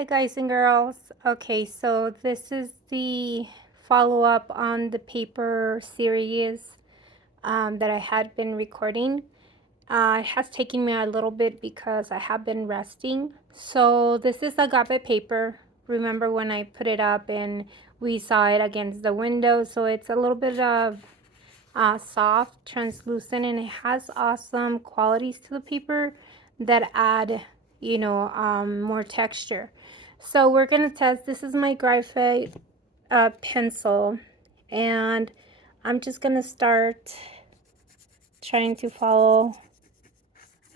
Hi guys and girls. Okay, so this is the follow-up on the paper series that I had been recording. It has taken me a little bit because I have been resting. So this is Agape Paper. Remember when I put it up and we saw it against the window? So it's a little bit of soft, translucent, and it has awesome qualities to the paper that add, more texture. So we're gonna test. This is my graphite pencil, and I'm just gonna start trying to follow,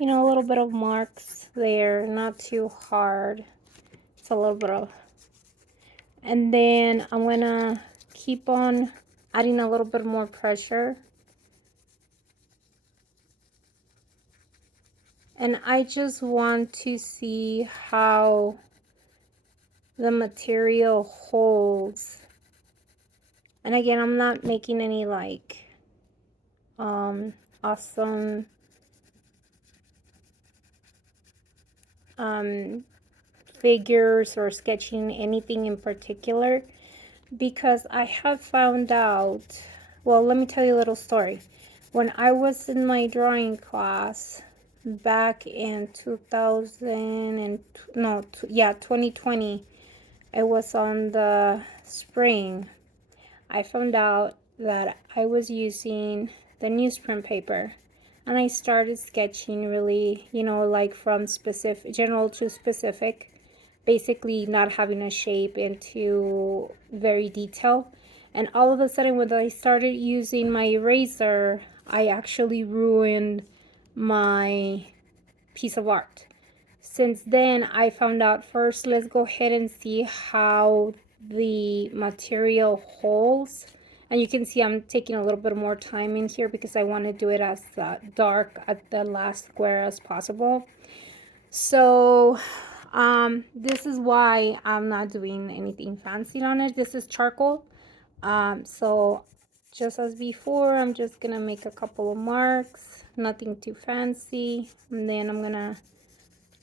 a little bit of marks there, not too hard. It's a little bit of, and then I'm gonna keep on adding a little bit more pressure. And I just want to see how the material holds. And again, I'm not making any like awesome figures or sketching anything in particular, because I have found out, well, let me tell you a little story. When I was in my drawing class back in 2020, it was on the spring, I found out that I was using the newsprint paper, and I started sketching really, like from specific, general to specific, basically not having a shape into very detail. And all of a sudden, when I started using my eraser, I actually ruined my piece of art. Since then, I found out, first, let's go ahead and see how the material holds. And you can see I'm taking a little bit more time in here because I want to do it as dark at the last square as possible. So this is why I'm not doing anything fancy on it. This is charcoal. So just as before, I'm just gonna make a couple of marks, nothing too fancy, and then I'm gonna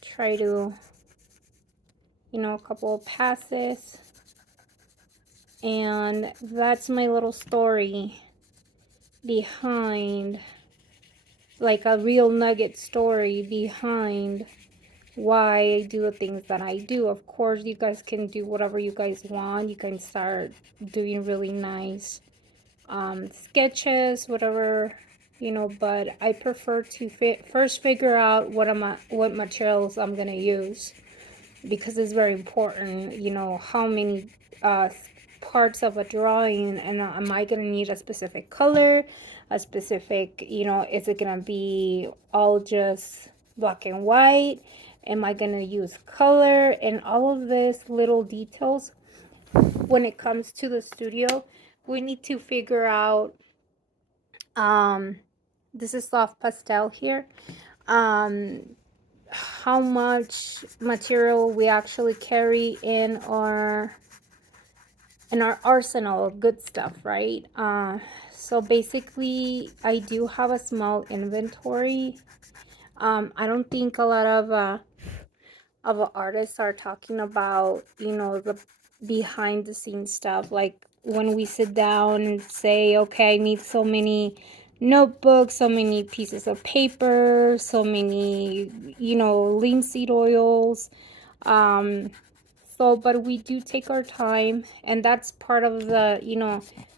try to, a couple of passes. And that's my little story behind, like a real nugget story behind why I do the things that I do. Of course, you guys can do whatever you guys want. You can start doing really nice sketches, whatever, but I prefer to first figure out what materials I'm gonna use, because it's very important, how many parts of a drawing, and am I gonna need a specific color, a specific, is it gonna be all just black and white, am I gonna use color, and all of these little details. When it comes to the studio, we need to figure out, this is soft pastel here, how much material we actually carry in our arsenal of good stuff, right? So basically, I do have a small inventory. I don't think a lot of artists are talking about, the behind the scenes stuff, like when we sit down and say, okay, I need so many notebooks, so many pieces of paper, so many, linseed oils. So, but we do take our time, and that's part of the,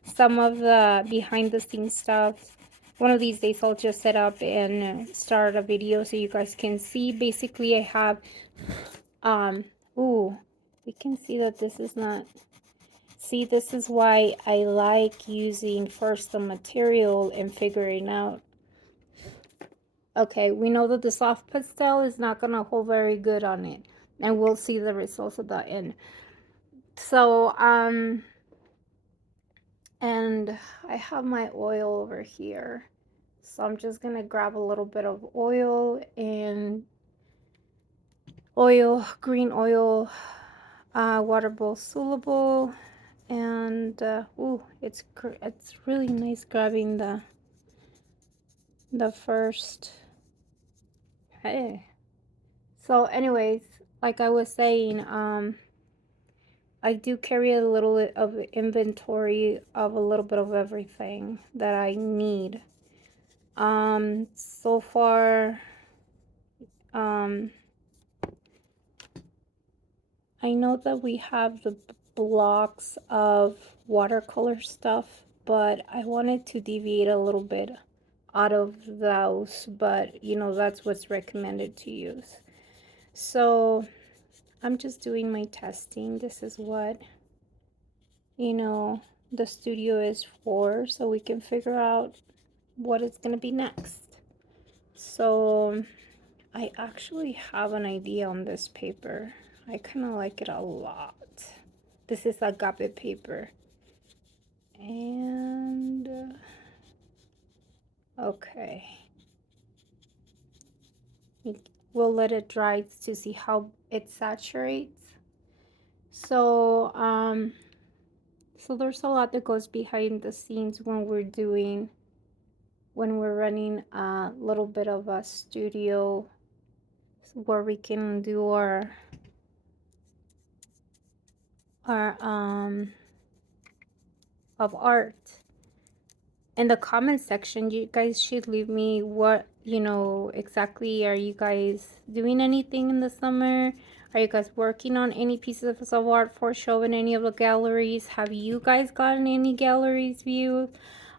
some of the behind the scenes stuff. One of these days I'll just set up and start a video so you guys can see. Basically, I have ooh, we can see that this is not, see, this is why I like using first the material and figuring out. Okay, we know that the soft pastel is not gonna hold very good on it, and we'll see the results of that end. So and I have my oil over here, so I'm just gonna grab a little bit of oil, and green oil, water bowl soluble. And ooh, it's really nice grabbing the first, hey. So anyways, like I was saying, I do carry a little bit of inventory of a little bit of everything that I need. So far, um, I know that we have the blocks of watercolor stuff, but I wanted to deviate a little bit out of those, but you know, that's what's recommended to use. So I'm just doing my testing. This is what, you know, the studio is for, so we can figure out what is going to be next. So I actually have an idea on this paper. I kind of like it a lot. This is Agape Paper. And okay, we'll let it dry to see how it saturates. So so there's a lot that goes behind the scenes when we're running a little bit of a studio where we can do our of art. In the comment section, you guys should leave me what, you know, exactly are you guys doing anything in the summer? Are you guys working on any pieces of art for show in any of the galleries? Have you guys gotten any galleries viewed?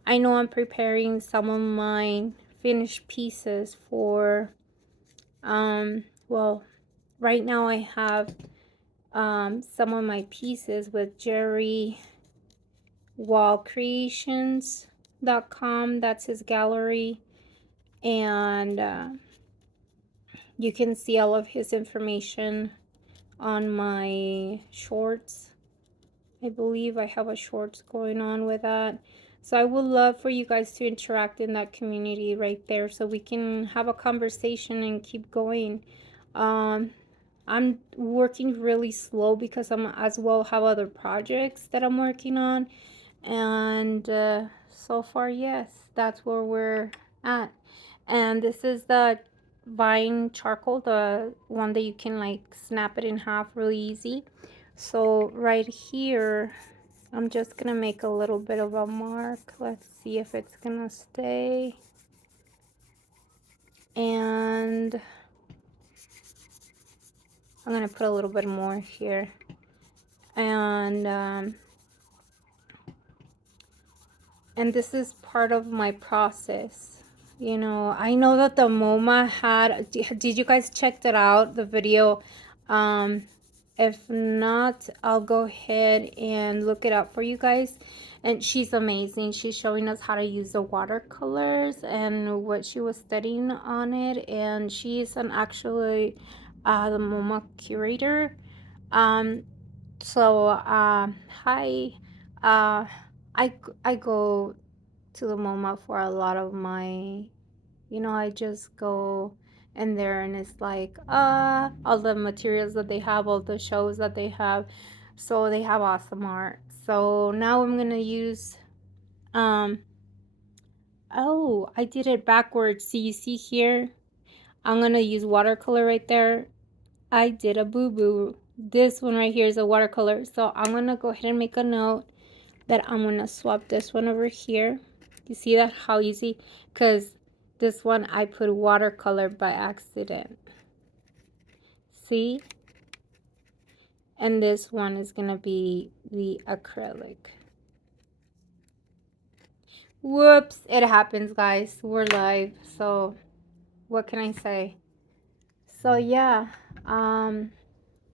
I know I'm preparing some of my finished pieces for, well, right now I have some of my pieces with Jerry wallcreations.com. That's his gallery, and you can see all of his information on my shorts. I believe I have a shorts going on with that. So I would love for you guys to interact in that community right there so we can have a conversation and keep going. I'm working really slow because I'm as well have other projects that I'm working on. And so far, yes, that's where we're at. And this is the vine charcoal, the one that you can like snap it in half really easy. So right here, I'm just gonna make a little bit of a mark. Let's see if it's gonna stay. And I'm gonna put a little bit more here. And this is part of my process. You know, I know that the MoMA had, did you guys check that out, the video? If not, I'll go ahead and look it up for you guys. And she's amazing. She's showing us how to use the watercolors and what she was studying on it. And she's an actually the MoMA curator. So hi. Uh, I go to the MoMA for a lot of my, you know, I just go in there and it's like all the materials that they have, all the shows that they have. So they have awesome art. So now I'm gonna use oh, I did it backwards. See, you see here, I'm gonna use watercolor right there. I did a boo-boo. This one right here is a watercolor. So I'm gonna go ahead and make a note that I'm gonna swap this one over here. You see that, how easy? Because this one I put watercolor by accident. See? And this one is gonna be the acrylic. Whoops, it happens, guys. We're live, so what can I say? So yeah,